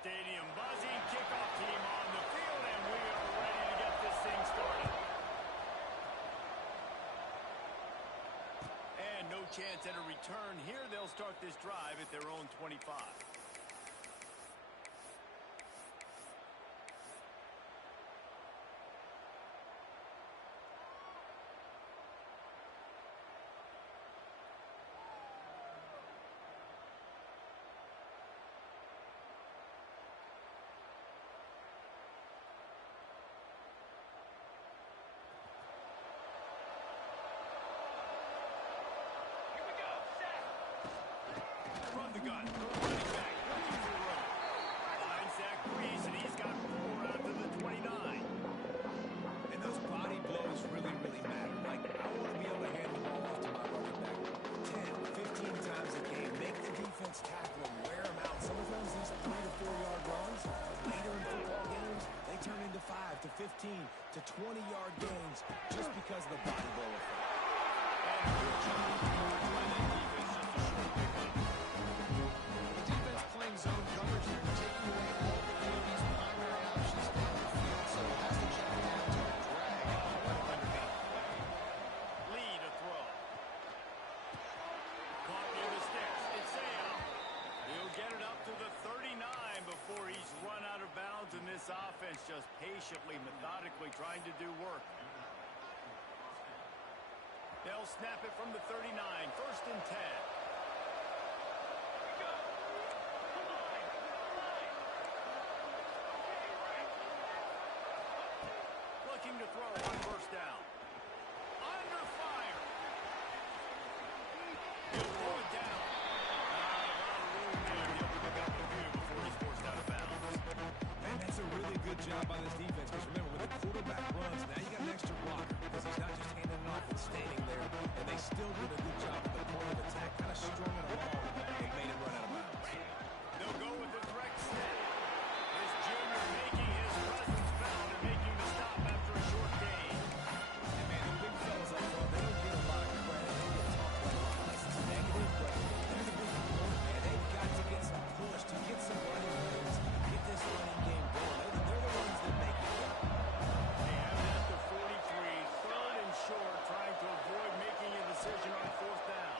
stadium buzzing. Kickoff team on the field, and we are ready to get this thing started. And no chance at a return here. They'll start this drive at their own 25. From the gun, running back, looking for room. Finds Zach Breeze, and he's got 4 out to the 29. And those body blows really, really matter. Like, I want to be able to hand the ball off to my running back 10, 15 times a game. Make the defense tackle him, wear him out. Sometimes these 3 to 4 yard runs, later in football games, they turn into 5 to 15 to 20 yard gains just because of the body blow effect. And good job by that defense, just a short pickup. The defense playing zone coverage here, taking away all the QB's primary options down the field, so he has to check it down to a drag underneath. Lee to throw. Caught near the sticks. It's Sam. He'll get it up to the 39 before he's run out of bounds, and this offense just patiently, methodically trying to do work. They'll snap it from the 39. 1st and 10. Looking to throw on 1st down. Under fire. He'll throw it down. A lot of room there. He'll pick up the view before he's forced out of bounds. And that's a really good job by this defense, because remember, when the quarterback runs, now you got an extra blocker, because he's not just handing it off and standing there, and they still did a good job at the point of attack, kind of strung it along and made it run out of bounds. They'll go with the direct snap. This junior making his presence felt and making the stop after a short gain. And man, the big fellas up front, they don't get a lot of credit. They get talked about a lot unless it's negative, but they're the big support, man. They've got to get some push to get some running lanes, get this running game going. They're the ones that make it go. They have it at the 43, 3rd and short, trying to avoid making a decision on 4th down.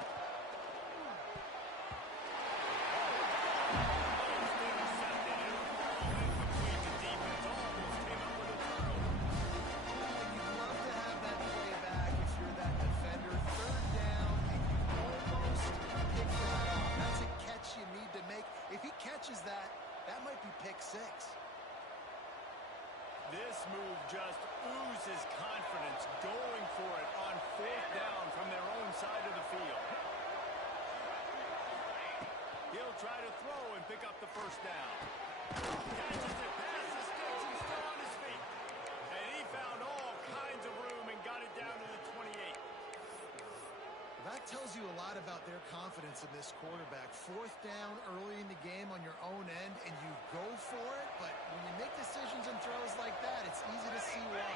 Almost intercepted. It'll fall incomplete to defense. Almost came up with a turnover. You'd love to have that play back if you're that defender. 3rd down, and you almost picked that off. That's a catch you need to make. If he catches that, that might be pick 6. This move just oozes confidence, going for it on 4th down from their own side of the field. He'll try to throw and pick up the 1st down. Catches it past the sticks and still on his feet. And he found all kinds of room and got it down to the 28. That tells you a lot about their confidence in this quarterback. 4th down early in the game on your own end, and you go for it, but when you make decisions and throws like that, it's easy to see why.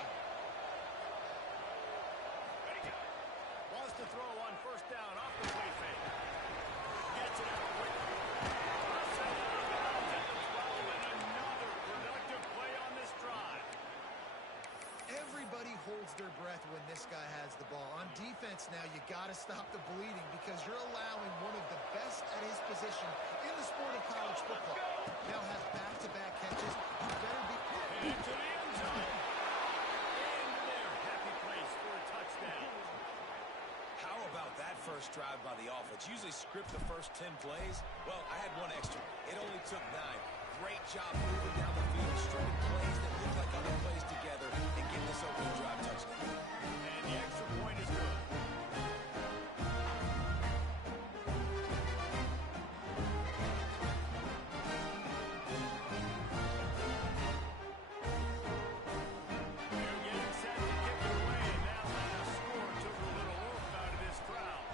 Wants to throw on 1st down off the play fake. Gets it out quickly. Toss it out of bounds at the 12, and another productive play on this drive. Everybody holds their breath when this guy has the ball. On defense now, you got to stop the bleeding because you're allowing one of the best at his position in the sport of college football. Now has back-to-back catches. You better be... Into the end zone. Into their happy place for a touchdown. How about that first drive by the offense? Usually script the first 10 plays. Well, I had one extra. It only took 9. Great job moving down the field, stringing plays that look like other plays together, and getting this opening drive touchdown. And the extra point is good. They're getting set to kick it away, and that last score took a little oomph out of this crowd.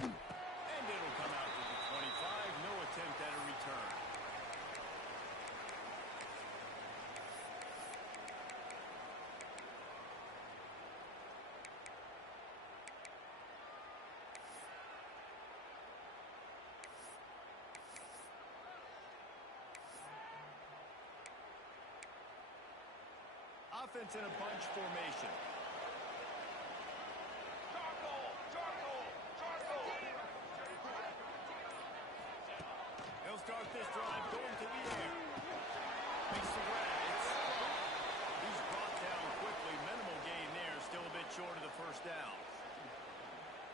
And it'll come out to the 25. No attempt at a return. offense in a bunch formation. He'll start this drive going to the air. Makes the grab. It's strong. He's brought down quickly. Minimal gain there. Still a bit short of the first down.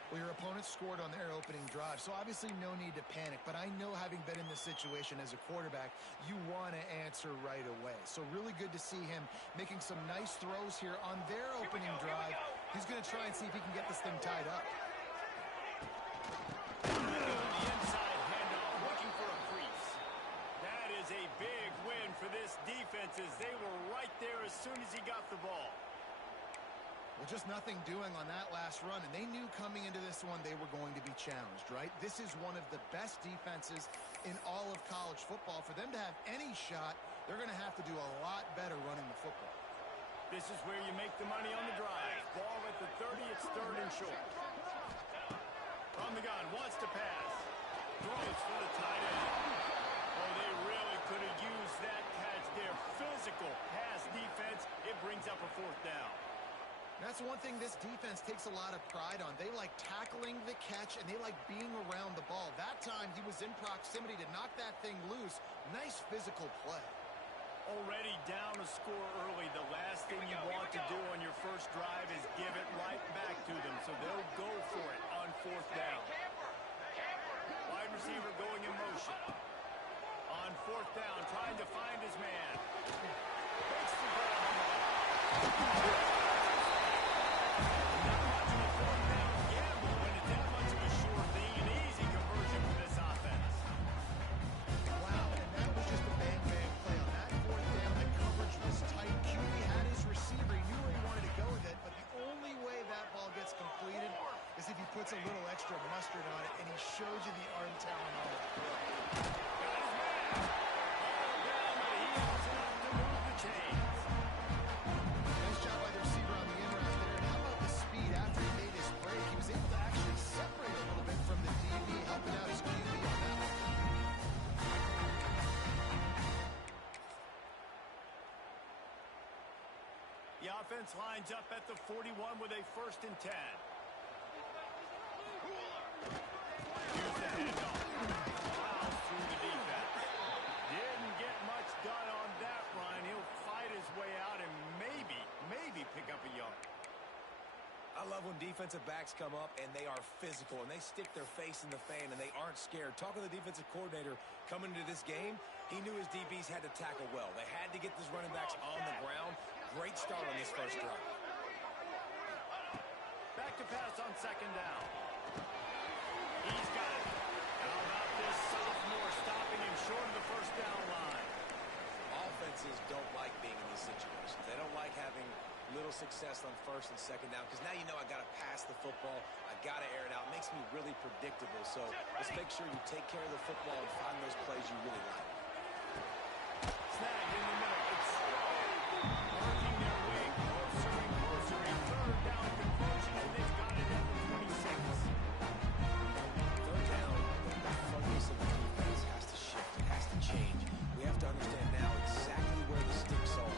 Well, your opponent scored on their opening drive, so obviously no need to panic. But I know, having been in this situation as a quarterback, you want to answer right away. So really good to see him making some nice throws here on their opening drive. He's going to try and see if he can get this thing tied up. The inside handoff, looking for a crease. That is a big win for this defense, as they were right there as soon as he got the ball. Well, just nothing doing on that last run, and they knew coming into this one they were going to be challenged, right? This is one of the best defenses in all of college football. For them to have any shot, they're going to have to do a lot better running the football. This is where you make the money on the drive. Ball at the 30, it's third and short. From the gun, wants to pass. Throws for the tight end. Oh, they really could have used that catch there. Physical pass defense. It brings up a fourth down. That's one thing this defense takes a lot of pride on. They like tackling the catch, and they like being around the ball. That time, he was in proximity to knock that thing loose. Nice physical play. Already down a score early. The last thing you want to do on your first drive is give it right back to them. So they'll go for it on fourth down. Wide receiver going in motion. On fourth down, trying to find his man. Takes the grab on the left. Puts a little extra mustard on it, and he shows you the arm talent on it. Nice job by the receiver on the in route there. And how about the speed after he made his break? He was able to actually separate a little bit from the DB, helping out his QB on that one. The offense lines up at the 41 with a 1st and 10. Here's the handoff. Plows through the defense. Didn't get much done on that run. He'll fight his way out and maybe pick up a yard. I love when defensive backs come up and they are physical and they stick their face in the fan and they aren't scared. Talking to the defensive coordinator coming into this game, he knew his DBs had to tackle well. They had to get these running backs on the ground. Great start on this first drive. Back to pass on 2nd down. He's got it. How about this sophomore stopping him short of the first down line? Offenses don't like being in these situations. They don't like having little success on 1st and 2nd down, because now you know I got to pass the football. I got to air it out. It makes me really predictable. So let's make sure you take care of the football and find those plays you really like. Snagged in the middle. It's working their way closer and closer. A 3rd down conversion, and they've got it at the 26. 3rd down, the focus of the defense has to shift. It has to change. We have to understand now exactly where the sticks are.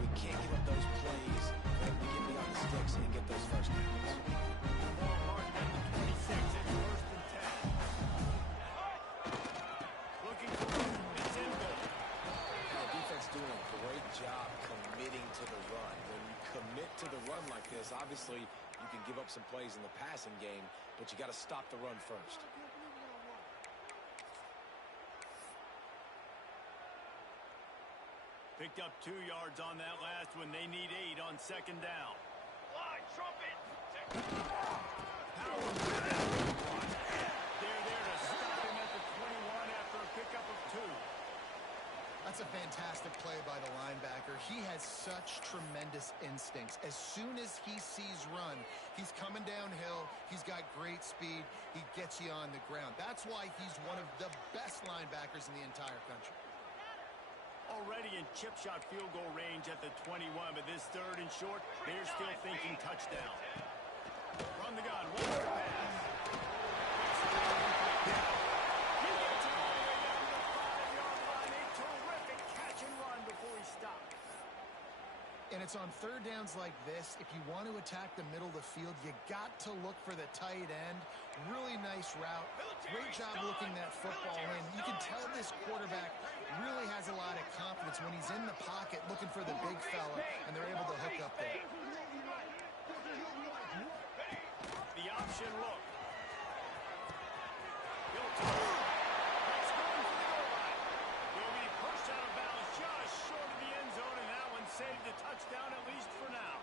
We can't give up those plays that we get beyond the sticks and get those first downs. Ball marked at the 26. It's 1st and 10. Looking for it. It's in goal. The defense doing a great job committing to the run. When you commit to the run like this, obviously you can give up some plays in the passing game, but you got to stop the run first. Picked up 2 yards on that last one. They need 8 on 2nd down. Line, trumpet. Power. They're there to stop him at the 21 after a pickup of 2. That's a fantastic play by the linebacker. He has such tremendous instincts. As soon as he sees run, he's coming downhill. He's got great speed. He gets you on the ground. That's why he's one of the best linebackers in the entire country. Already in chip shot field goal range at the 21, but this 3rd and short, they're still thinking touchdown. Run the gun, wants to pass. He gets it all the way down to the 5-yard line. A terrific catch and run before he stopped. And And it's on third downs like this, if you want to attack the middle of the field, you got to look for the tight end. Really nice route. Great job looking that football in. You can tell this quarterback really has a lot of confidence when he's in the pocket looking for the big fella, and they're able to hook up there. The option look. He'll throw. Next one for the goal line. Will be pushed out of bounds just short of the end zone, and that one saved a touchdown at least for now.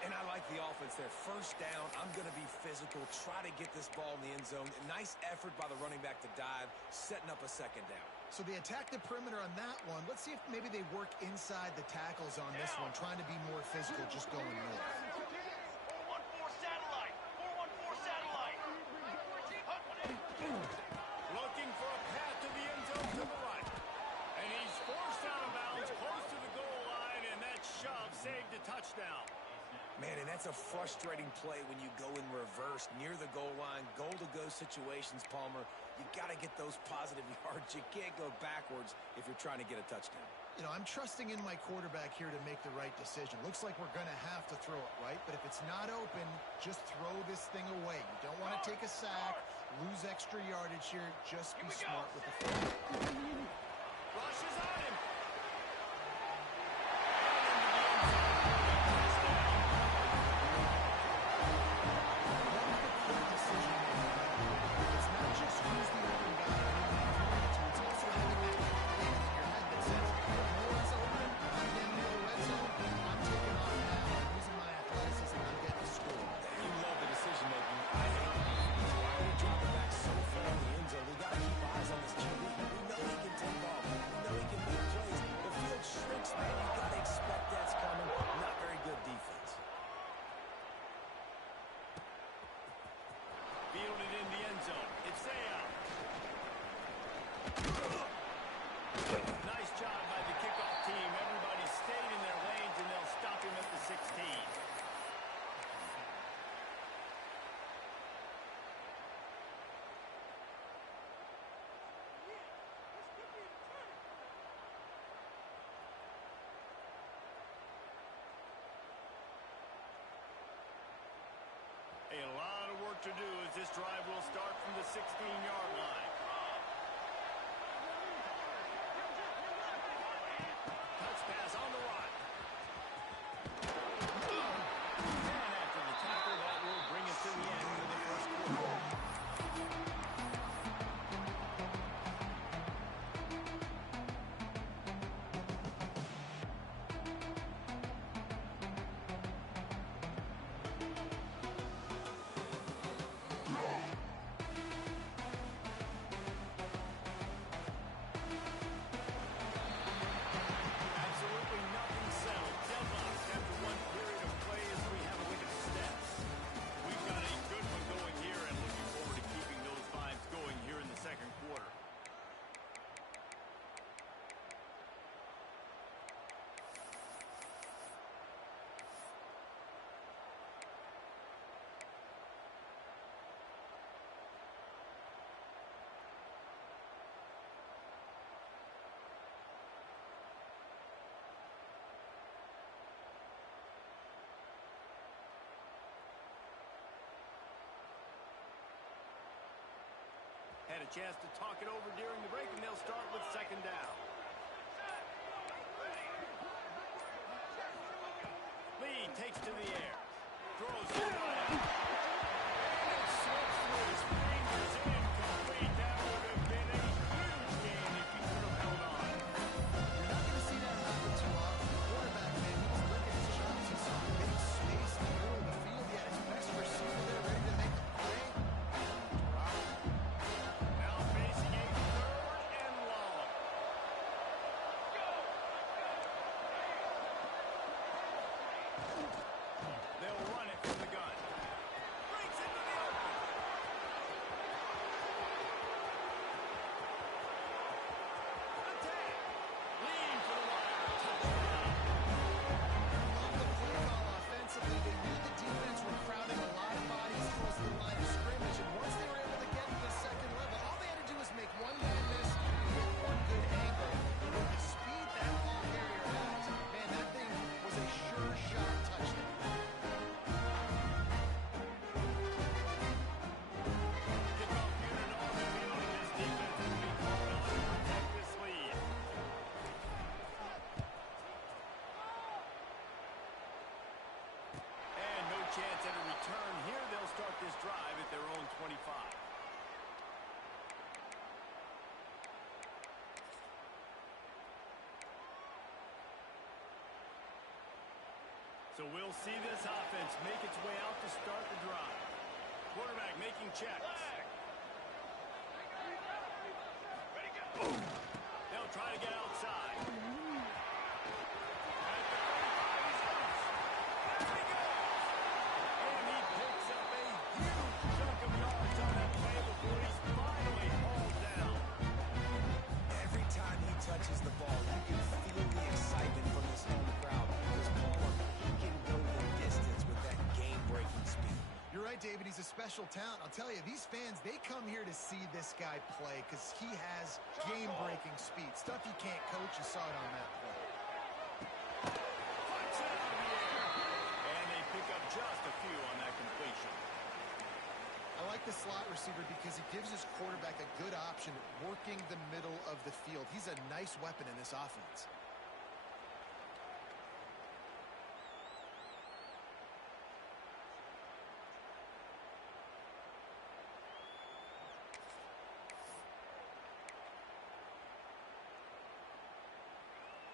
And I like the offense there. First down, I'm going to be physical, try to get this ball in the end zone. Nice effort by the running back to dive, setting up a second down. So they attack the perimeter on that one. Let's see if maybe they work inside the tackles on this one, trying to be more physical, just going north. 414 satellite. 414 satellite. Looking for a path to the end zone to the right. And he's forced out of bounds close to the goal line, and that shove saved a touchdown. Man, and that's a frustrating play when you go in reverse near the goal line, goal-to-go situations, Palmer. You got to get those positive yards. You can't go backwards if you're trying to get a touchdown. You know, I'm trusting in my quarterback here to make the right decision. Looks like we're going to have to throw it, right? But if it's not open, just throw this thing away. You don't want to take a sack, lose extra yardage here. Just be smart with the football. Rush is on him. Fielded in the end zone. It's out. Nice job by the kickoff team. Everybody stayed in their lanes, and they'll stop him at the 16. A lot of work to do as this drive will start from the 16-yard line. Touch pass on the right. And after the tackle, that will bring us to the end of the first quarter. Absolutely nothing settled. Deadlocked after one period of play as we have a look at the stats. We've got a good one going here and looking forward to keeping those vibes going here in the second quarter. Had a chance to talk it over during the break, and they'll start with second down. Lee takes to the air. Throws to the right. And it slips through his fingers. Incomplete. That would have been a huge gain if he could have held on. You're not going to see that happen too often. The quarterback, man, he was licking his chops. He saw a big space in the middle of the field. He had his best receiver there ready to make the play. Now facing a third and long. They'll run it from the gun. So we'll see this offense make its way out to start the drive. Quarterback making checks. They'll try to get outside. At the 35, he's loose. There he goes. And he picks up a huge chunk of yards on that play before he's finally hauled down. Every time he touches the ball, you can feel the excitement from this home crowd. Because Palmer, he can go the distance with that game-breaking speed. You're right, David. He's a special talent. I'll tell you, these fans, they come here to see this guy play because he has game-breaking speed. Stuff you can't coach. You saw it on that play. Punch it out of the air. And they pick up just a few on that completion. I like the slot receiver because he gives his quarterback a good option working the middle of the field. He's a nice weapon in this offense.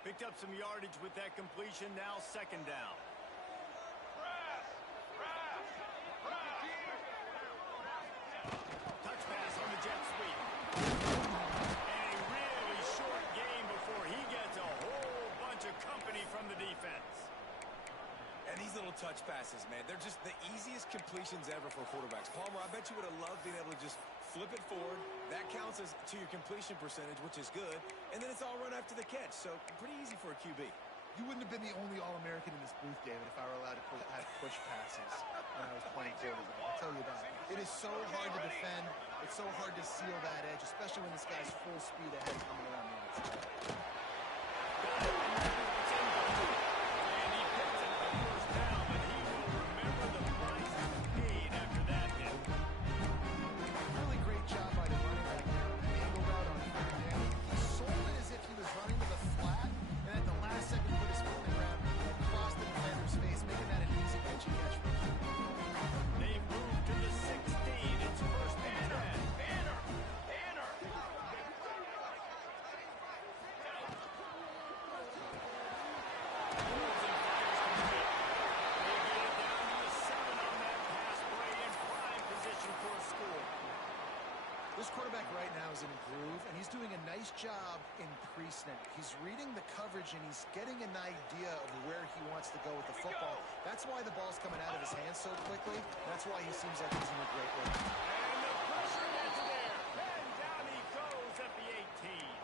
Picked up some yardage with that completion. Now second down. Touch pass on the jet sweep. And a really short game before he gets a whole bunch of company from the defense. And these little touch passes, man, they're just the easiest completions ever for quarterbacks. Palmer, I bet you would have loved being able to just flip it forward. That counts as to your completion percentage, which is good. And then it's all run after the catch, so pretty easy for a QB. You wouldn't have been the only All-American in this booth, David, if I were allowed to have push passes when I was playing quarterback. I'll tell you that. It is so hard to defend. It's so hard to seal that edge, especially when this guy's full speed ahead coming around the outside. And he picks up the first down, but he will remember the price paid after that hit. Really great job by the running back there on the angle route on third down. He sold it as if he was running to the flat, and at the last second put his foot in the ground across the defender's face, making that an easy catch and catch for him. They've moved to the 16. It's first and 10. This quarterback right now is in a groove, and he's doing a nice job in pre-snap. He's reading the coverage, and he's getting an idea of where he wants to go with the football. That's why the ball's coming out of his hands so quickly. That's why he seems like he's in a great way. And the pressure gets there. And down he goes at the 18.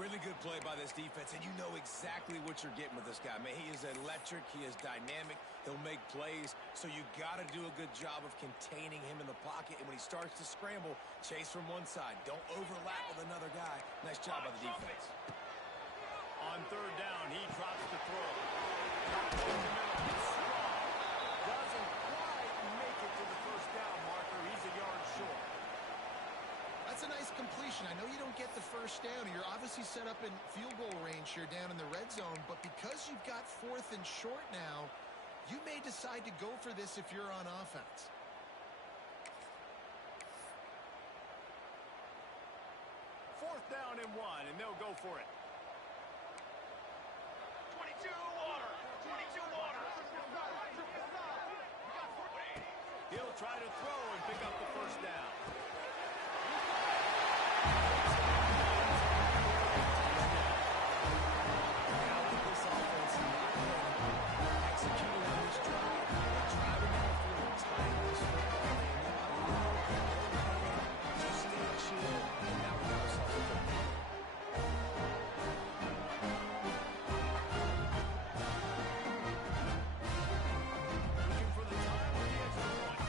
Really good play by this defense, and you know exactly what you're getting with this guy. Man, he is electric. He is dynamic. He'll make plays, so you got to do a good job of containing him in the pocket. And when he starts to scramble, chase from one side. Don't overlap with another guy. Nice job by the defense. On third down, he drops the throw. Doesn't quite make it to the first down marker. He's a yard short. That's a nice completion. I know you don't get the first down. You're obviously set up in field goal range here down in the red zone, but because you've got fourth and short now, you may decide to go for this if you're on offense. Fourth down and 1, and they'll go for it. 22 water. 22 water. He'll try to throw and pick up the first down. This offense not executing on this drive. They're driving down the field, tying this football game. Just stay chill, and now we got ourselves a good game. Looking for the time on the extra point.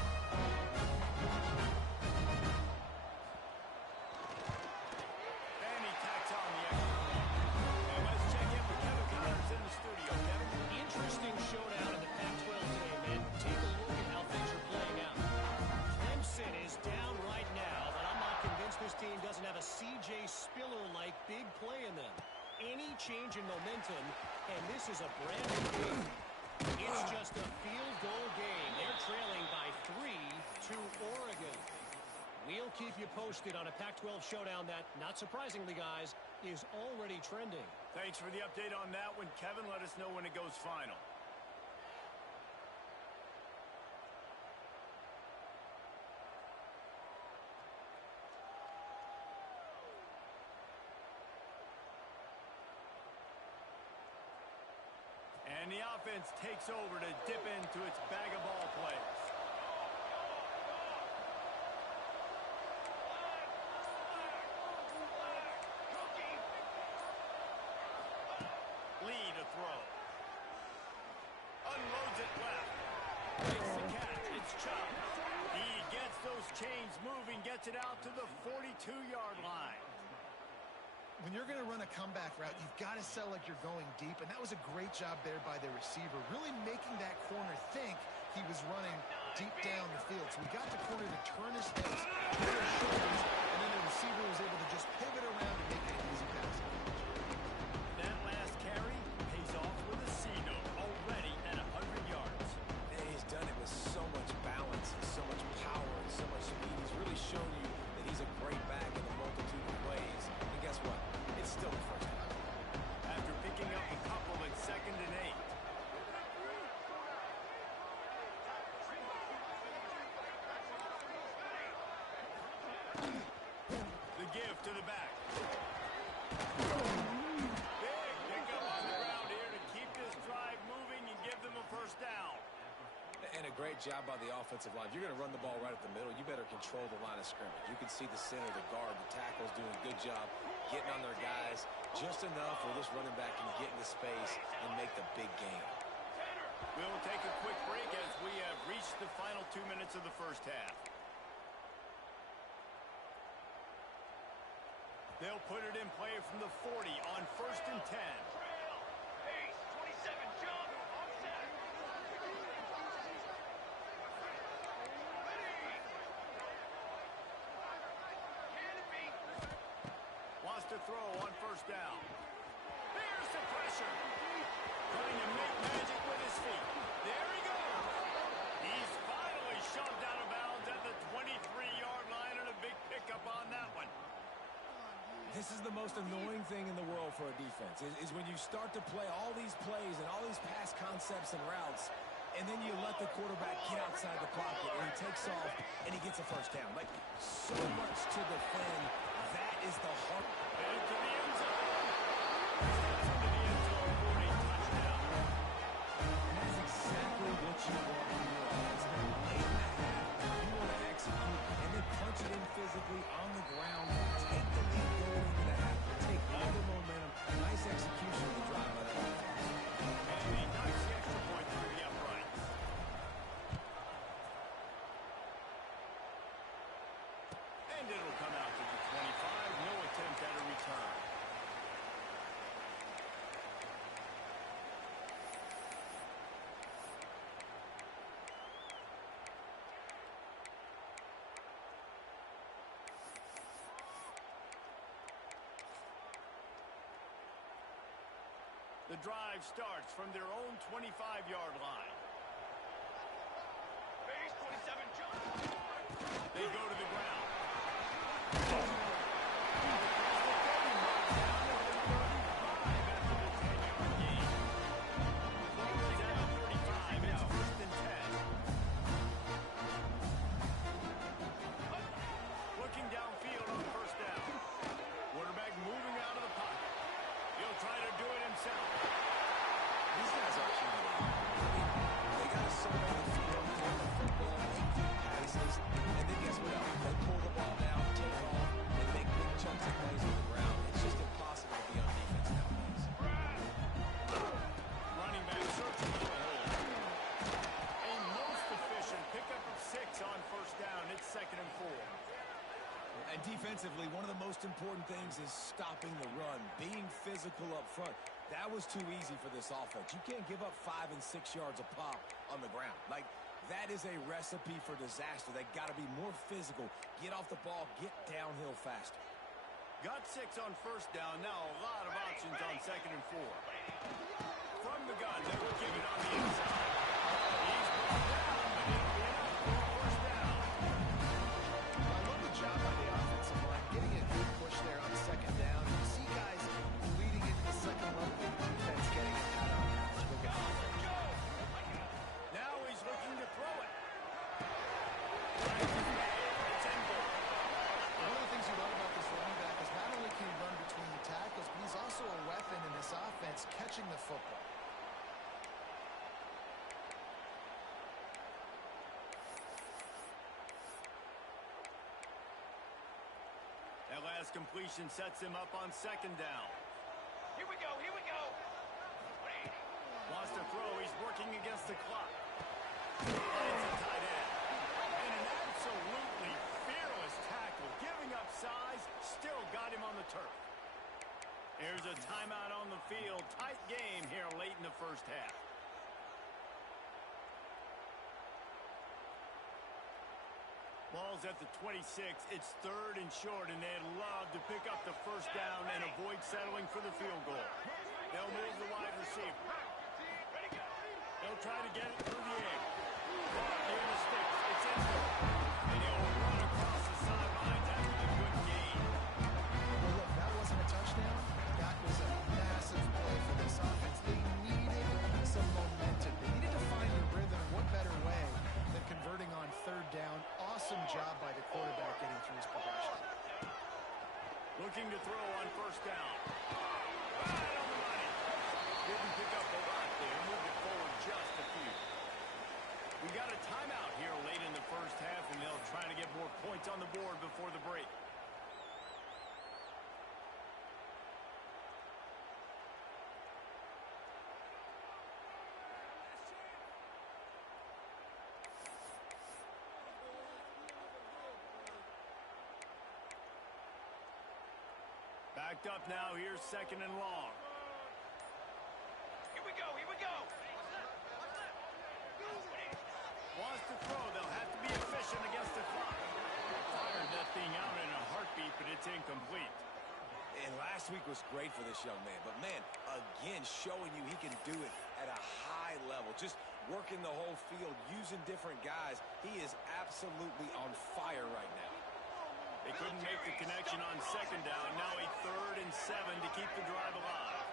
And he tacks on the extra point. And let's check in with Kevin Connors in the studio. Kevin? Interesting showdown in the Pac-12 today, man. Take a look at how things are playing out. Clemson is down right now, but I'm not convinced this team doesn't have a C.J. Spiller-like big play in them. Any change in momentum, and this is a brand new game. It's just a field goal game. They're trailing by 3 to Oregon. We'll keep you posted on a Pac-12 showdown that, not surprisingly, guys, is already trending. Thanks for the update on that one, Kevin. Let us know when it goes final. And the offense takes over to dip into its bag of ball plays. Lee to throw. Unloads it left. Makes the catch. It's Chubb. He gets those chains moving, gets it out to the 42-yard line. When you're going to run a comeback route, you've got to sell like you're going deep, and that was a great job there by the receiver, really making that corner think he was running deep down the field. So we got the corner to turn his face, put his shoulders, and then the receiver was able to just pivot around and make it an easy pass. That last carry pays off with a C note already at 100 yards. And he's done it with so much balance and so much power and so much speed. He's really shown you that he's a great back in a multitude of ways. And guess what? It's still the first down. After picking up a couple at 2nd and 8. The give to the back. Big pickup on the ground here to keep this drive moving and give them a first down. And a great job by the offensive line. If you're going to run the ball right at the middle, you better control the line of scrimmage. You can see the center, the guard, the tackles doing a good job getting on their guys just enough where this running back can get into space and make the big game. We'll take a quick break as we have reached the final 2 minutes of the first half. They'll put it in play from the 40 on 1st and 10. Ace, 27, jump, offset. Canopy. Wants to throw on 1st down. Here's the pressure. Trying to make magic with his feet. There he goes. He's finally shoved out of bounds at the 23-yard line, and a big pickup on that one. This is the most annoying thing in the world for a defense, is when you start to play all these plays and all these pass concepts and routes, and then you let the quarterback get outside the pocket, and he takes off, and he gets a first down. Like, so much to defend. That is the heart. Into the end zone. Steps into the end zone for a touchdown. And that's exactly what you want from your offense. Late in the half, you want to execute, and then punch it in physically on the ground, take the lead going into the half, take all the momentum. Nice execution of the drive by that offense. And he knocks the extra point through the uprights. And it'll come out to the 25. No attempt at a return. The drive starts from their own 25-yard line. Ace, 27, jump. They go to the ground. Looking downfield on 1st down. Quarterback moving out of the pocket. He'll try to do it himself. These guys are human. They got to serve on the field, throw the football, make big passes, and then guess what else? They pull the ball down, take off, and make big chunks of plays on the ground. It's just impossible to be on defense nowadays. Running back searching for the hole. A most efficient pickup of 6 on 1st down. It's 2nd and 4. And defensively, one of the most important things is stopping the run, being physical up front. That was too easy for this offense. You can't give up 5 and 6 yards a pop on the ground. Like, that is a recipe for disaster. They got to be more physical. Get off the ball, get downhill faster. Got 6 on 1st down. Now a lot of options on 2nd and 4. From the gun, they will give it on the inside. He's brought down, but it'll be enough for a 1st down. I love the job by the offensive line, getting a good push there on 2nd down. You see guys leading into the 2nd level of defense getting it out on that. Let's go get it. Now he's looking to throw it. It's end goal. One of the things you love about this running back is not only can he run between the tackles, but he's also a weapon in this offense catching the football. pass completion sets him up on second down. Here we go, here we go. Wants to throw. He's working against the clock. Finds a tight end. And an absolutely fearless tackle. Giving up size, still got him on the turf. Here's a timeout on the field. Tight game here late in the first half. Ball's at the 26. It's third and short, and they'd love to pick up the first down and avoid settling for the field goal. They'll move the wide receiver. They'll try to get it through the air. Near the sticks. It's in there. And he'll run across the sidelines after the good gain. Well, look, that wasn't a touchdown. That was a massive play for this offense. They needed some momentum. They needed to find a rhythm. What better way than converting on third down? Awesome job by the quarterback getting through his progression. Looking to throw on first down. Right on the money. Didn't pick up a lot there. Moved it forward just a few. We got a timeout here late in the first half, and they'll try to get more points on the board before the break. Backed up now. Here's second and long. Here we go, here we go. Wants to throw. They'll have to be efficient against the clock. Fired that thing out in a heartbeat, but it's incomplete. And last week was great for this young man. But, man, again, showing you he can do it at a high level. Just working the whole field, using different guys. He is absolutely on fire right now. They couldn't make the connection on second down. Now a 3rd and 7 to keep the drive alive.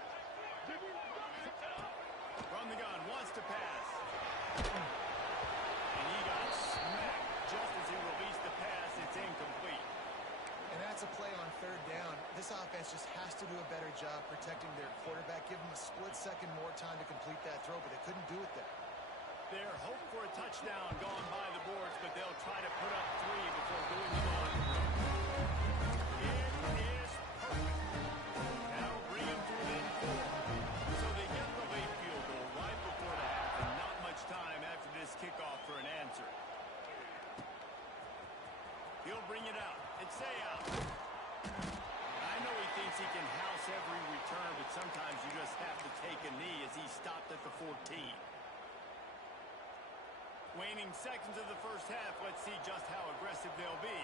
From the gun, wants to pass. And he got smacked just as he released the pass. It's incomplete. And that's a play on third down. This offense just has to do a better job protecting their quarterback. Give them a split second more time to complete that throw, but they couldn't do it there. Their hope for a touchdown gone by the boards, but they'll try to put up 3 before going to the locker room. It is perfect. That'll bring him to within 4. So they get the late field goal right before the half, and not much time after this kickoff for an answer. He'll bring it out. It's out. I know he thinks he can house every return, but sometimes you just have to take a knee as he stopped at the 14. Waning seconds of the first half. Let's see just how aggressive they'll be.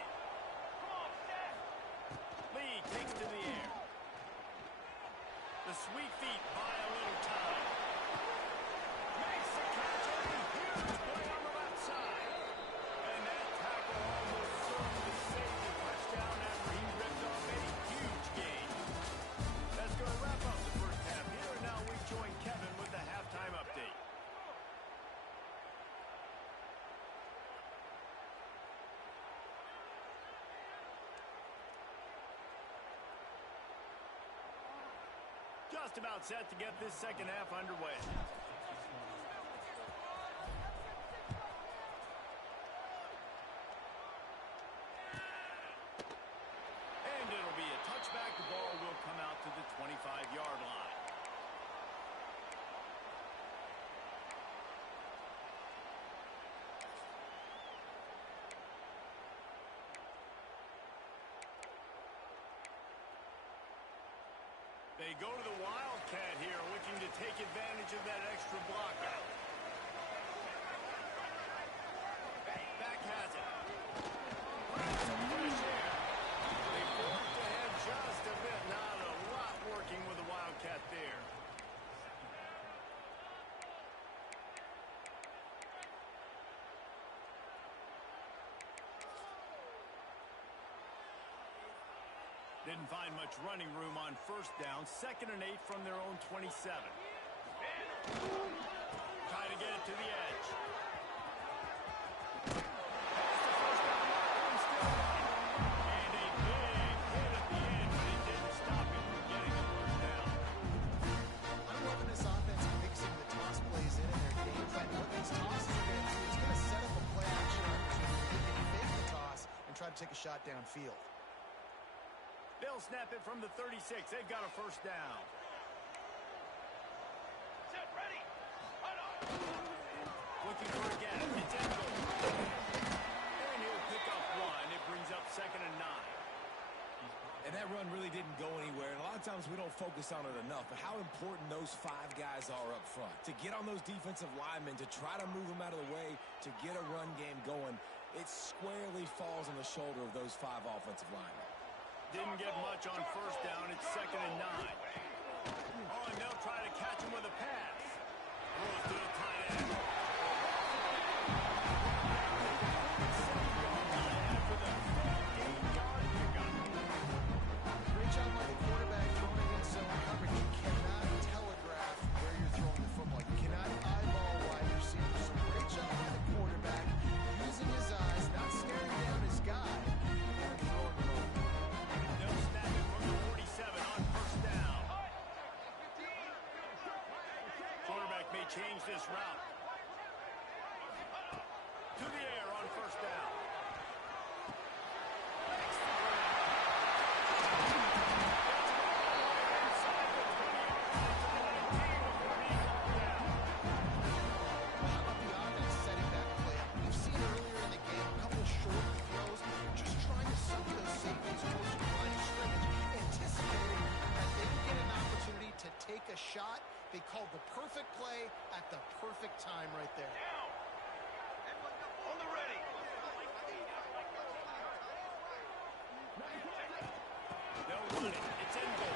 Lee takes to the air. The sweet feet buy a little time. Makes the catch. Huge play on the left side. And that tackle almost certainly saved the touchdown after he ripped off a huge gain. That's going to wrap up the first half here. And now we join Kevin with the halftime update. Just about set to get this second half underway. And it'll be a touchback. The ball will come out to the 25-yard line. They go to the Wildcat here, looking to take advantage of that extra block out. Back has it. Some fresh air. They forced ahead just a bit. Not a lot working with the Wildcat there. Didn't find much running room on first down. 2nd and 8 from their own 27. Try to get it to the edge. Past the first down marker and still running. And a big hit at the end, but it didn't stop him from getting the first down. I'm loving this offense mixing the toss plays in their game plan. What these tosses are going to do is going to set up a play action opportunity. They can fake the toss and try to take a shot downfield. They'll snap it from the 36. They've got a first down. Set, ready. Run on. Looking for a gap. It's end goal. And he'll pick up one. It brings up 2nd and 9. And that run really didn't go anywhere. And a lot of times we don't focus on it enough. But how important those 5 guys are up front. To get on those defensive linemen, to try to move them out of the way, to get a run game going, it squarely falls on the shoulder of those 5 offensive linemen. Didn't get much on first down. It's 2nd and 9. Oh, and they'll try to catch him with a pass. Throws to the tight end. After the 15-yard pickup. Great job by the quarterback throwing against zone coverage. You cannot telegraph where you're throwing the football. You cannot eyeball wide receivers. So great job by the quarterback using his eyes, not staring down his guy, and throwing it over. They'll snap it from the 47 on first down. Quarterback may change this route. To the air on first down. How about the offense setting that play up? We've seen earlier in the game a couple short throws, just trying to suck those safeties towards the line of scrimmage, anticipating that they would get an opportunity to take a shot. They called the perfect play at the perfect time right there. Down. On the ready. They'll run it. It's end goal.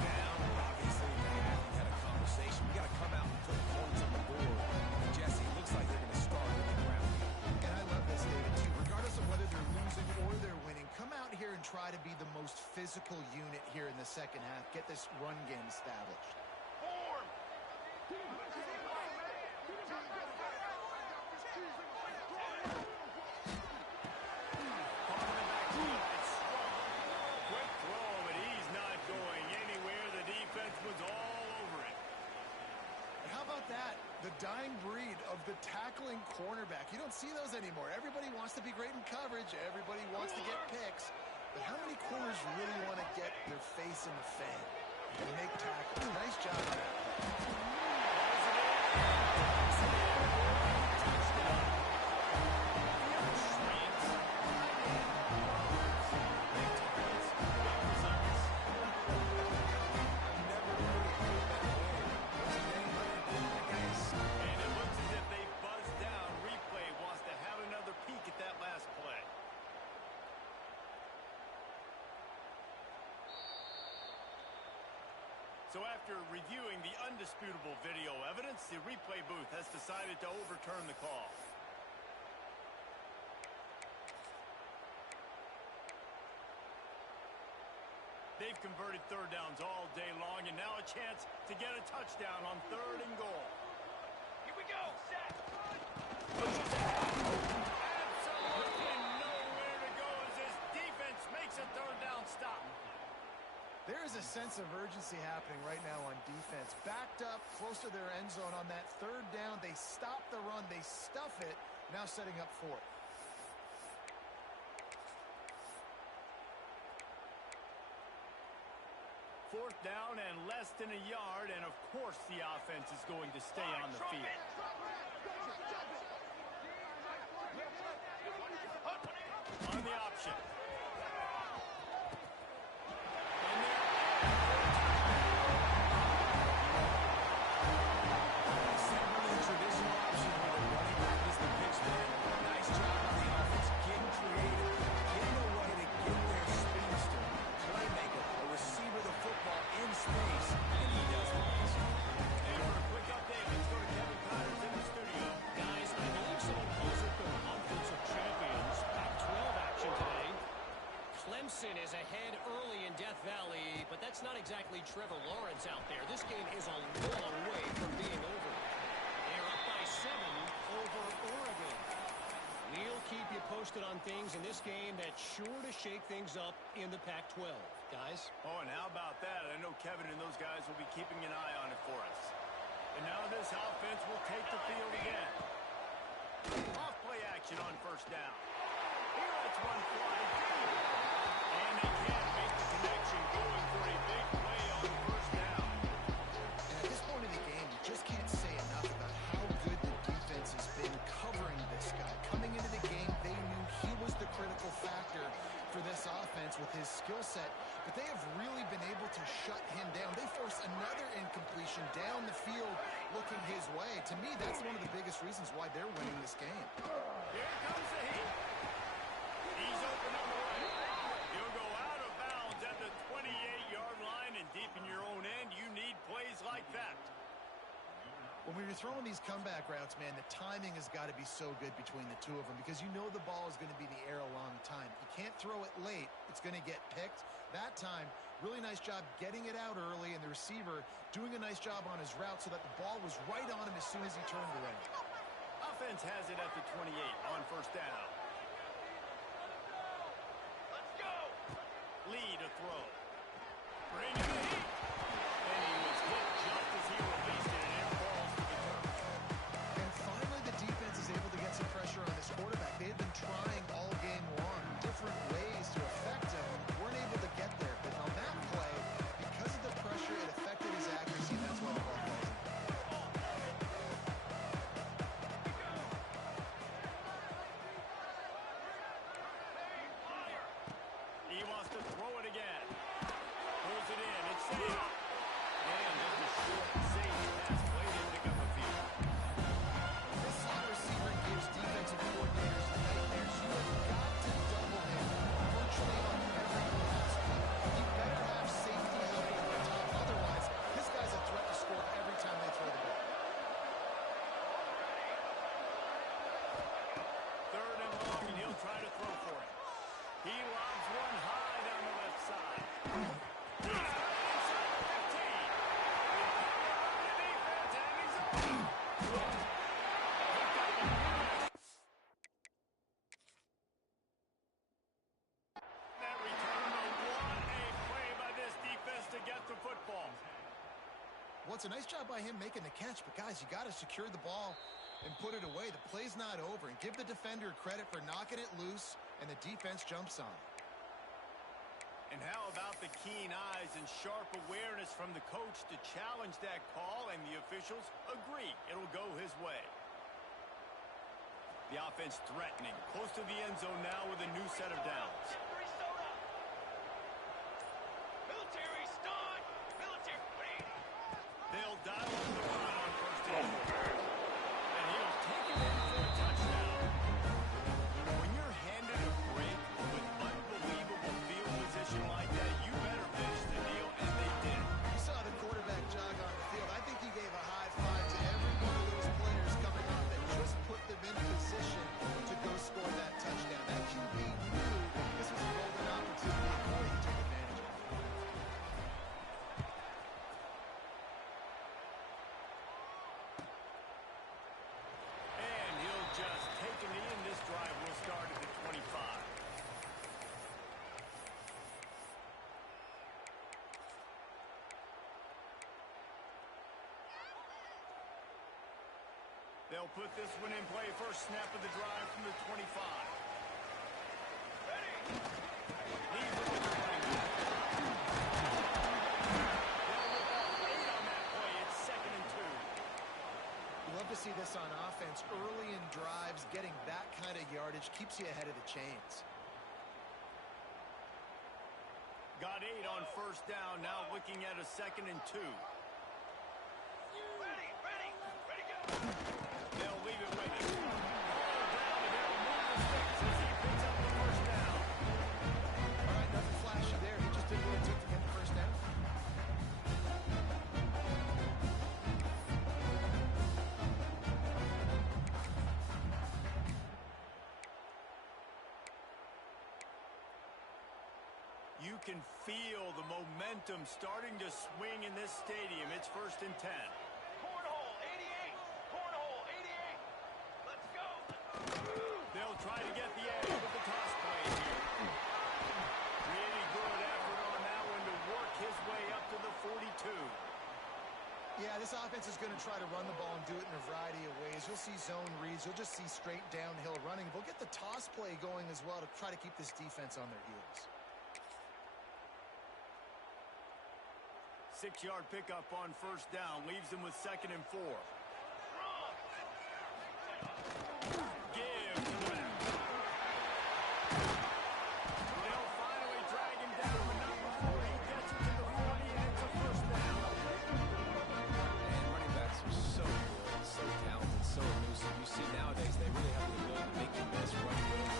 Down, obviously, they had a conversation. We got to come out and put points on the board. And Jesse, it looks like they're going to start with the ground game. And I love this, David, too. Regardless of whether they're losing or they're winning, come out here and try to be the most physical unit here in the second half. Get this run game established. Form. Quick throw, but he's not going anywhere. The defense was all over it. And how about that? The dying breed of the tackling cornerback. You don't see those anymore. Everybody wants to be great in coverage. Everybody wants to get picks. But how many corners really want to get their face in the fan and make tackles? Nice job on that play. And it looks as if they buzzed down. Replay wants to have another peek at that last play. So after reviewing the undisputable video evidence, the replay booth has decided to overturn the call. They've converted third downs all day long, and now a chance to get a touchdown on 3rd and goal. Here we go. Set. Absolutely nowhere to go as this defense makes a 3rd down stop. There is a sense of urgency happening right now on defense. Backed up, close to their end zone on that 3rd down. They stop the run. They stuff it. Now setting up 4th. Fourth down and less than a yard, and of course the offense is going to stay on the field. On the option. And Simply traditional option where the running back is the pitch man. Nice job on the offense, getting creative, getting a way to get their speedster, playmaker, a receiver the football in space, and he does the rest. And for a quick update, let's go to Kevin Connors in the studio. Guys, I believe someone calls it the Offensive Champions. Pac-12 action today. Clemson is ahead early in Death Valley, but that's not exactly Trevor Lawrence out there. This game is a long way from being over. They're up by 7 over Oregon. We'll keep you posted on things in this game that's sure to shake things up in the Pac-12. Guys? Oh, and how about that? I know Kevin and those guys will be keeping an eye on it for us. And now this offense will take the field again. Off play action on first down. He lets one fly deep. And they can't make the connection, going for a big play on first down. And at this point in the game, you just can't say enough about how good the defense has been covering this guy. Coming into the game, they knew he was the critical factor for this offense with his skill set, but they have really been able to shut him down. They force another incompletion down the field looking his way. To me, that's one of the biggest reasons why they're winning this game. Here comes the heat. He's open on the way. He'll go out of bounds at the 28-yard line, and deep in your own end, you need plays like that. When we were throwing these comeback routes, man, the timing has got to be so good between the two of them because you know the ball is going to be in the air a long time. You can't throw it late. It's going to get picked. That time, really nice job getting it out early, and the receiver doing a nice job on his route so that the ball was right on him as soon as he turned around. Offense has it at the 28 on first down. Let's go. Lead a throw. Bring in the heat. And he was hit just as he released it, and it falls to the turf. And finally, the defense is able to get some pressure on this quarterback. They had been trying all game long different ways to affect him. Weren't able to get there. But on that play, because of the pressure, it affected his accuracy. That's why the ball falls in. He wants to throw it again. Pulls it in. It's safe. And just a short, safe pass play to pick up a field. This slot receiver gives defensive coordinators nightmares. You have got to double him virtually on every pass. You better have safety help over the top. Otherwise, this guy's a threat to score every time they throw the ball. Third and long, and he'll try to throw for it. He lobs one high down the left side. He's got it inside the 15. The defense, and he's open. That return, what a play by this defense to get the football. Well, it's a nice job by him making the catch, but guys, you got to secure the ball and put it away. The play's not over, and give the defender credit for knocking it loose, and the defense jumps on it. And how about the keen eyes and sharp awareness from the coach to challenge that call, and the officials agree it'll go his way. The offense threatening, close to the end zone now with a new set of downs. Military soda. Military stun. Military. Wait. They'll dial up the run on first and goal. And he'll take it in for a touchdown. When you're handed a break with unbelievable field position like that, you better finish the deal, and they did. You saw the quarterback jog on the field. I think he gave a high five to every one of those players coming off that just put them in position to go score that touchdown. That QB knew this was a golden opportunity, and boy, he took advantage of it. And he'll just take a knee, and this drive will start at the 25. They'll put this one in play. First snap of the drive from the 25. Ready. Leaves it with the running back. They'll whip out 8 on that play. It's 2nd and 2. You love to see this on offense. Early in drives, getting that kind of yardage keeps you ahead of the chains. Got 8 on first down. Now looking at a 2nd and 2. Ready. Ready. Ready. Go. They'll leave it with him. Ball down, and they'll move the sticks as he picks up the first down. All right, nothing flashy there. He just did what it took to get the first down. You can feel the momentum starting to swing in this stadium. It's 1st and 10. Cornhole 88. Cornhole 88. Let's go. They'll try to get the edge with the toss play here. Really good effort on that one to work his way up to the 42. Yeah, this offense is going to going to try to run the ball and do it in a variety of ways. You'll see zone reads. You'll just see straight downhill running. They'll get the toss play going as well to try to keep this defense on their heels. 6-yard pickup on first down. Leaves them with 2nd and 4. Give to the back. They'll finally drag him down, but not before he gets it to the 40, and it's a first down. And running backs are so good, so talented, so elusive. You see nowadays they really have the ability to make you miss, run with.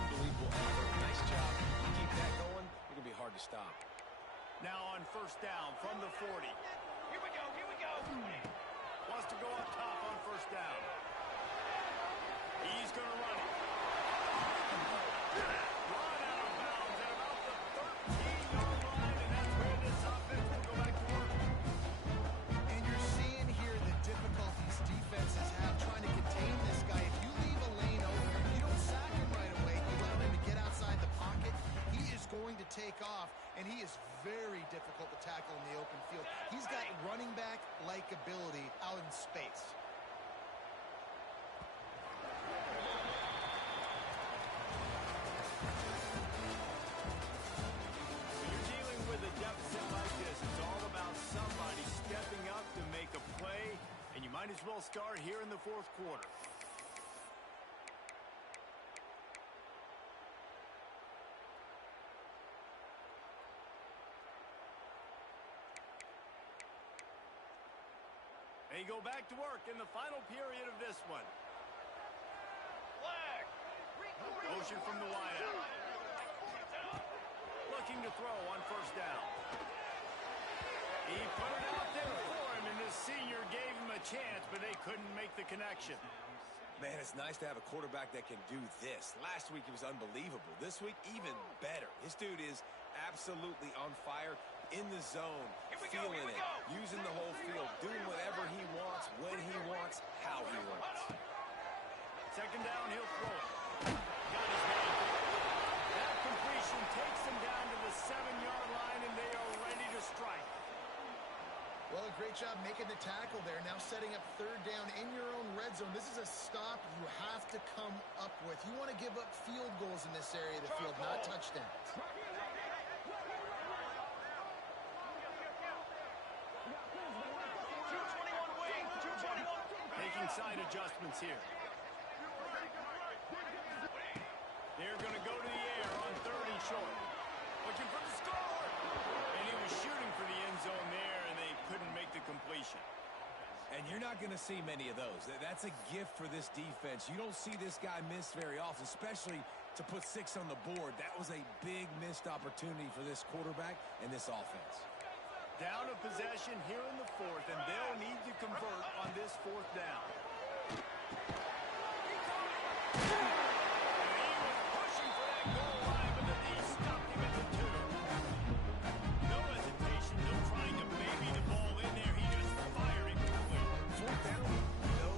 Unbelievable effort. Nice job. You keep that going, it can be hard to stop. Now on first down from the 40. Here we go, here we go. Wants to go up top on first down. He's going to run it. Run out of bounds at about the 13-yard line, and that's where this offense will go back to work. And you're seeing here the difficulties defenses have trying to contain this guy. If you leave a lane open, you don't sack him right away. You allow him to get outside the pocket. He is going to take off, and he is very difficult to tackle in the open field. He's got running back-like ability out in space. When you're dealing with a deficit like this, it's all about somebody stepping up to make a play, and you might as well start here in the 4th quarter. They go back to work in the final period of this one. Flag. Motion from the wideout. Looking to throw on first down. He put it out there for him, and this senior gave him a chance, but they couldn't make the connection. Man, it's nice to have a quarterback that can do this. Last week, it was unbelievable. This week, even better. This dude is absolutely on fire, in the zone, feeling it, using the whole field, doing whatever he wants, when he wants, how he wants. 2nd down, he'll throw it. Got his man. That completion takes him down to the 7-yard line, and they are ready to strike. Well, a great job making the tackle there. Now setting up 3rd down in your own red zone. This is a stop you have to come up with. You want to give up field goals in this area of the field, not touchdowns. 221 wing, 221. Making side adjustments here. They're going to go to the air on 3rd and short. Looking for the score. And he was shooting for the end zone there, and they couldn't make the completion. And you're not going to see many of those. That's a gift for this defense. You don't see this guy miss very often, especially to put 6 on the board. That was a big missed opportunity for this quarterback and this offense. Down a possession here in the 4th, and they'll need to convert on this 4th down. And he was pushing for that goal line, but the D stopped him at the 2. No hesitation, no trying to baby the ball in there. He just fired it quickly. 4th down, no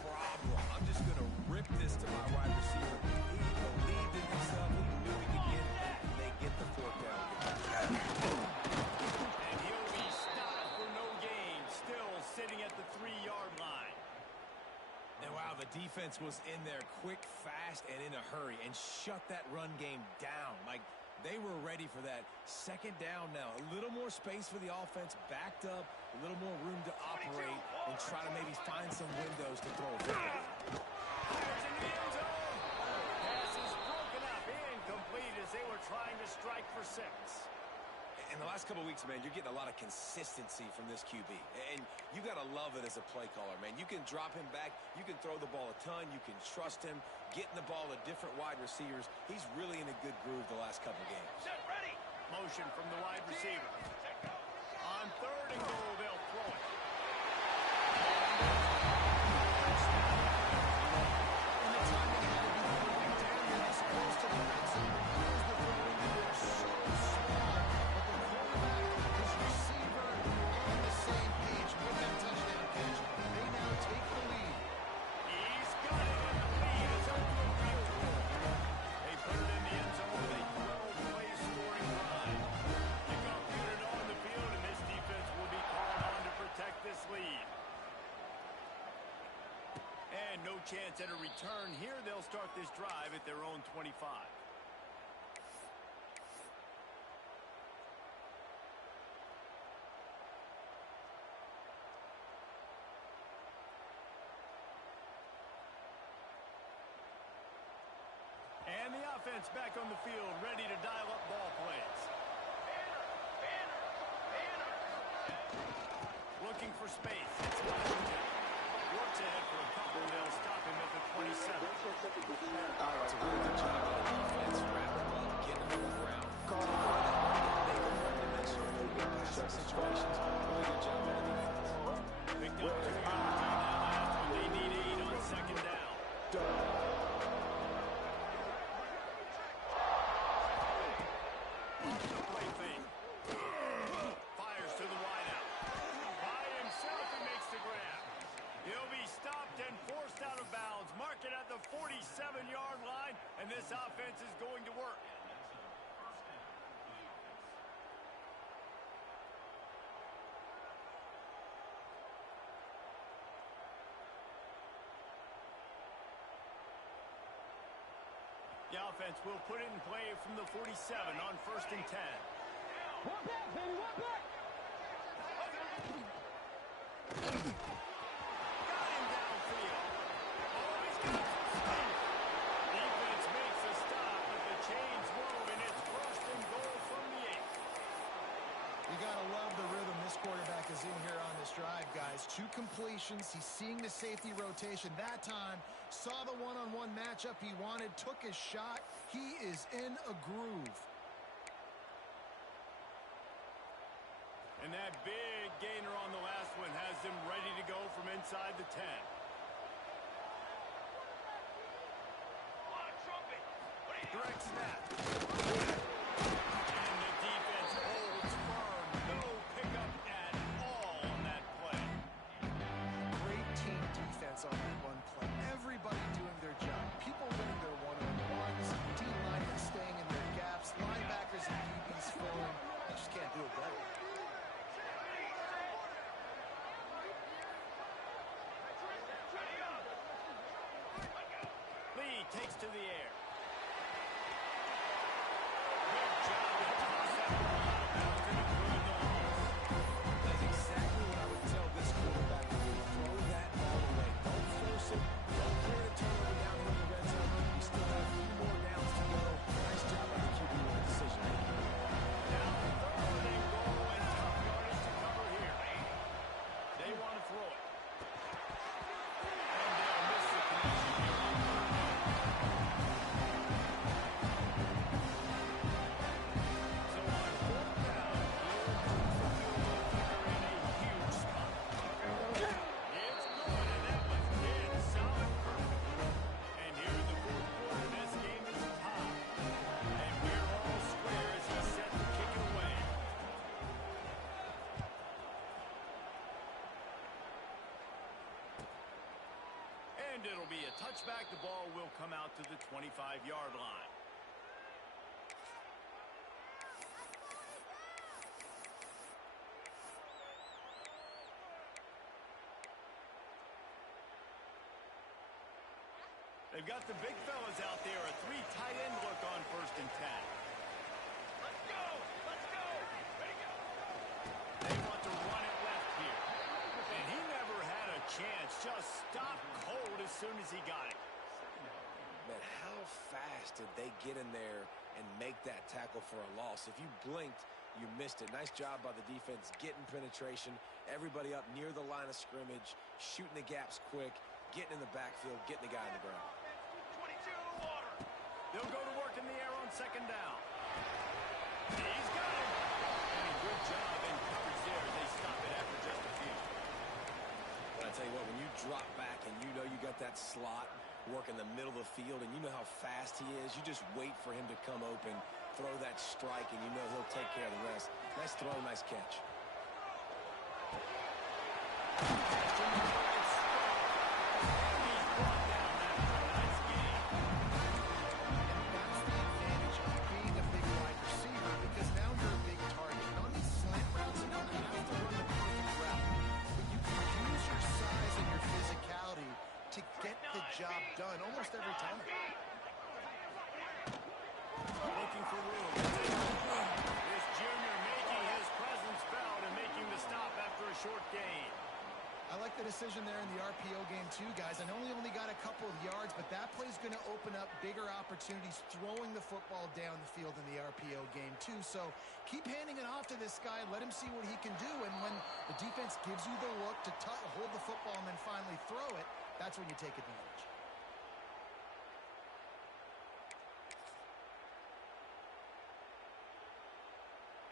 problem. I'm just going to rip this to my wide receiver. He believed in himself. He knew he could get it. And they get the 4th down. And he'll be stopped for no gain, still sitting at the 3-yard line. And wow, the defense was in there quick, fast, and in a hurry and shut that run game down. Like, they were ready for that. 2nd down now. A little more space for the offense, backed up, a little more room to operate and try to maybe find some windows to throw a football. Fires in the end zone. Pass is broken up, incomplete as they were trying to strike for 6. In the last couple of weeks, man, you're getting a lot of consistency from this QB. And you got to love it as a play caller, man. You can drop him back. You can throw the ball a ton. You can trust him. Getting the ball to different wide receivers. He's really in a good groove the last couple of games. Set ready. Motion from the wide receiver. On 3rd and goal, they'll throw it. And the timing had to be perfect down here this close to the red zone. Here's the throw into there, so small. But the quarterback, his receiver, on the same page with that touchdown catch. They now take the lead. He's got it, and the lead is up to a field goal. They put it in the end zone with a 12-play scoring drive. Kickoff unit on the field, and this defense will be called chance at a return. Here they'll start this drive at their own 25. And the offense back on the field, ready to dial up ball plays. Looking for space. It's Washington. Works ahead for a couple. They'll stop him at the 27. It's a really good job by the defense. Wrap him up, get him on the ground. Call him for that one. Make him one-dimensional. Moving passing situations. Really good job by the defense. Picked up 2 yards on that last one. They need 8 on second down. Play fake. Fires to the wideout. By himself, he makes the grab. He'll be stopped and forced out of bounds. Mark it at the 47-yard line, and this offense is going to work. The offense will put it in play from the 47 on 1st and 10. One back, baby, one back. Got him downfield. Oh, he's got some speed. Defense makes a stop, but the chains move, and it's 1st and goal from the 8. You got to love the rhythm this quarterback is in here on this drive, guys. 2 completions. He's seeing the safety rotation that time. Saw the one-on-one matchup he wanted, took his shot. He is in a groove. And that big gainer on the last one has him ready to go from inside the 10. Direct snap. And the defense holds firm. No pickup at all on that play. Great team defense on that one play. Everybody doing their job. People winning their one-on-ones. D-linemen staying in their gaps. Linebackers and DBs filling. You just can't do it better. Lee takes to the air. Good job to toss that ball out of bounds and avoid the loss. That's exactly what I would tell this quarterback to do. Throw that ball away. Don't force it. Don't create a turnover down here in the red zone. We still have a few more downs to go. Nice job by the QB with the decision making. Now 3rd and goal and tough yardage to cover here. They want to throw it. And they'll miss the connection. So on 4th down, they're in a huge spot. It's good, and that was dead solid perfect. And here in the 4th quarter, this game is tied. And we're all square as he's set to kick it away. And it'll be a touchback. The ball will come out to the 25-yard line. They've got the big fellas out there. A 3 tight end look on 1st and 10. Let's go! Let's go! Ready to go! They want to run it left here. And he never had a chance. Just stopped cold as soon as he got it. Man, how fast did they get in there and make that tackle for a loss? If you blinked, you missed it. Nice job by the defense getting penetration. Everybody up near the line of scrimmage, shooting the gaps quick, getting in the backfield, getting the guy on the ground. 22 water. They'll go to work in the air on 2nd down. He's got him. And a good job in coverage there. They stop it after just a few. But I tell you what, when you drop back and you know you got that slot work in the middle of the field and you know how fast he is, you just wait for him to come open, throw that strike, and you know he'll take care of the rest. Nice throw, nice catch. That's the advantage of being a big wide receiver, because now you're a big target. And on these slant routes, you're going to have to run the perfect route. But you can use your size and your physicality to get the job decision there in the RPO game too, guys. I know he only got a couple of yards, but that play's going to open up bigger opportunities throwing the football down the field in the RPO game too. So keep handing it off to this guy. Let him see what he can do. And when the defense gives you the look to hold the football and then finally throw it, that's when you take advantage.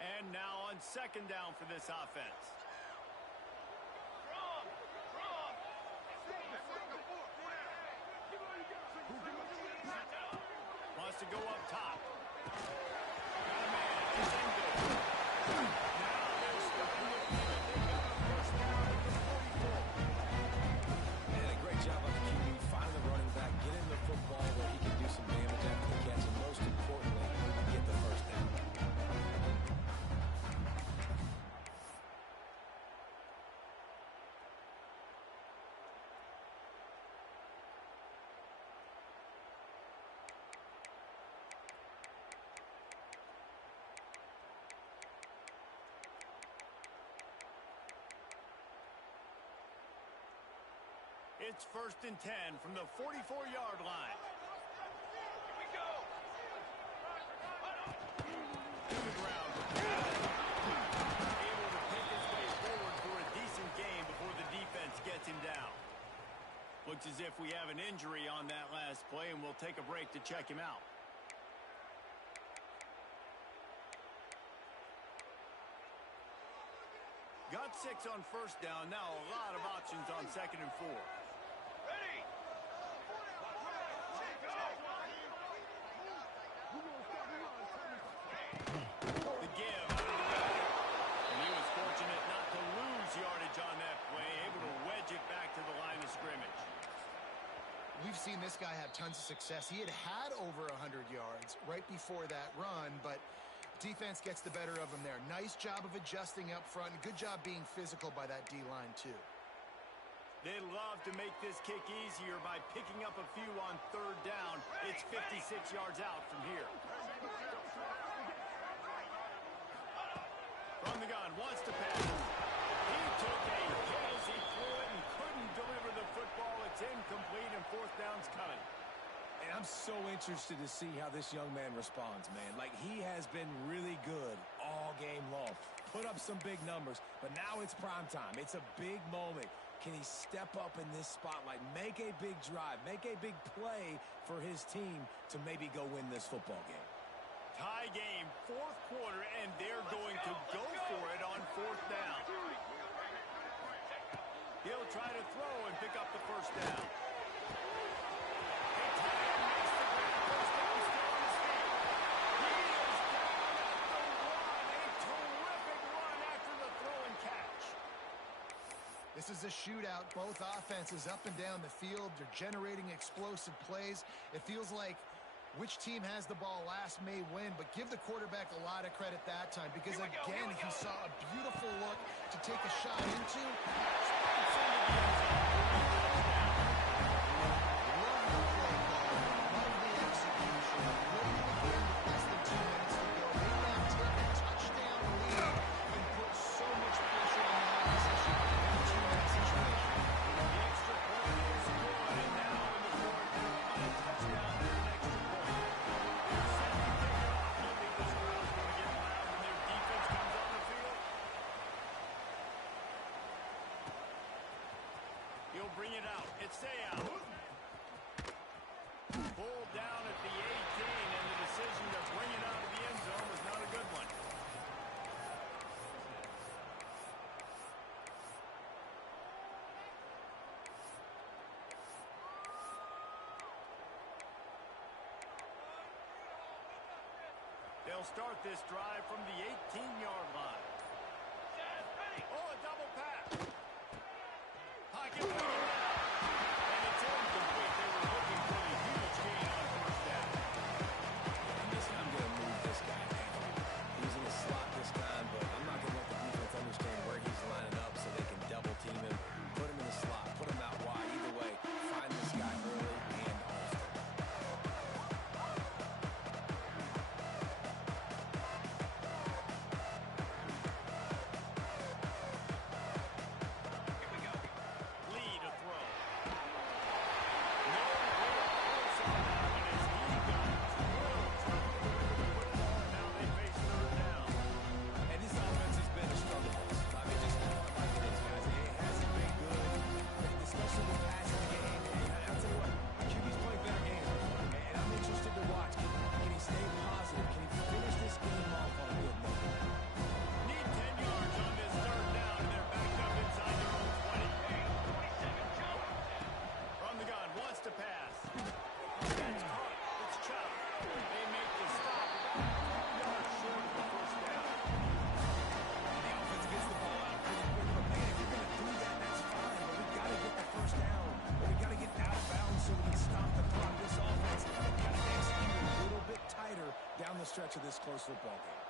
And now on second down for this offense. Wants to go up top. Got a man. It's Ingle. Now they're starting to feel it. They got a first down at the 44. And a great job by the QB. Find the running back, get him the football where he can do some damage after the catch, and most importantly, get the first down. It's 1st and 10 from the 44-yard line. Here we go. To the ground. Able to pick his way forward for a decent game before the defense gets him down. Looks as if we have an injury on that last play, and we'll take a break to check him out. Got 6 on first down. Now a lot of options on 2nd and 4. Ready. The give out of the gun. And he was fortunate not to lose yardage on that play, able to wedge it back to the line of scrimmage. We've seen this guy have tons of success. He had over 100 yards right before that run, but defense gets the better of him there. Nice job of adjusting up front. Good job being physical by that D-line too. They'd love to make this kick easier by picking up a few on 3rd down. It's 56 yards out from here. From the gun, wants to pass. He took a hit as he threw it and couldn't deliver the football. It's incomplete and 4th down's coming. And I'm so interested to see how this young man responds, man. Like, he has been really good all game long. Put up some big numbers, but now it's prime time. It's a big moment. Can he step up in this spotlight, make a big drive, make a big play for his team to maybe go win this football game? Tie game, 4th quarter, and they're going to go for it on 4th down. He'll try to throw and pick up the first down. This is a shootout. Both offenses up and down the field. They're generating explosive plays. It feels like which team has the ball last may win, but give the quarterback a lot of credit that time because, again, he saw a beautiful look to take a shot into. Bring it out. It's out. Pulled down at the 18, and the decision to bring it out of the end zone was not a good one. They'll start this drive from the 18-yard line. Oh, a double pass. Pocket waiting now. And it's incomplete. They were looking for the huge gain on first down. I'm going to move this guy down. He's in the slot this time, but I'm not going to let the defense understand where he's lining up so they can double team him. Put him in the slot. Put him out wide. Either way, find this guy early and often. stretch of this close football game.